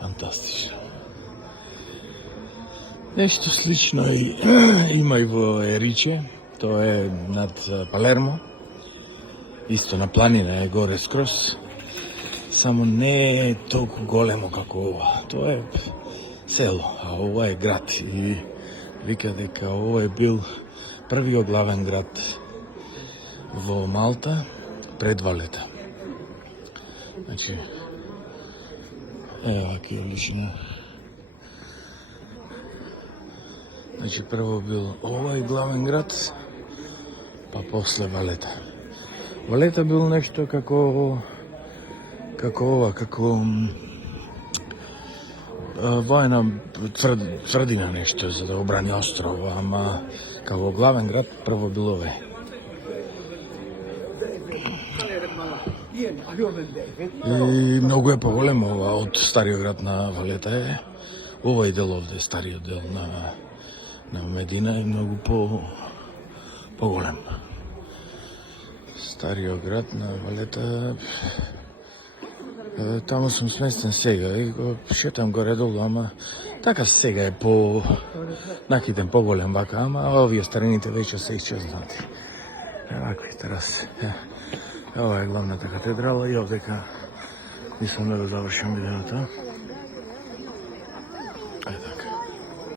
Фантастично. Нешто слично има и во Ериче, тоа е над Палермо, исто на планина е горе скрос, само не е толку големо како ова. Тоа е село, а ова е град и вика дека ова е бил првиот главен град во Малта пред Валета. Значи, ева ки е лична. Значи прво бил овај главен град, па после Валета. Валета бил нешто како војна тврдина нешто за да обрани острова, ама како главен град прво бил овај. И многу е поголем ова од стариот град на Валета е. Овај дел овде, стариот дел на Медина е многу поголем. Стариот град на Валета, таму сум сместен сега и го шетам горе-долу, ама така сега е накиден поголем вака, ама овие старините веќе се исчезнати. Вакви терас. Ова е главната катедрала и овдека нисам да го завршам видеото.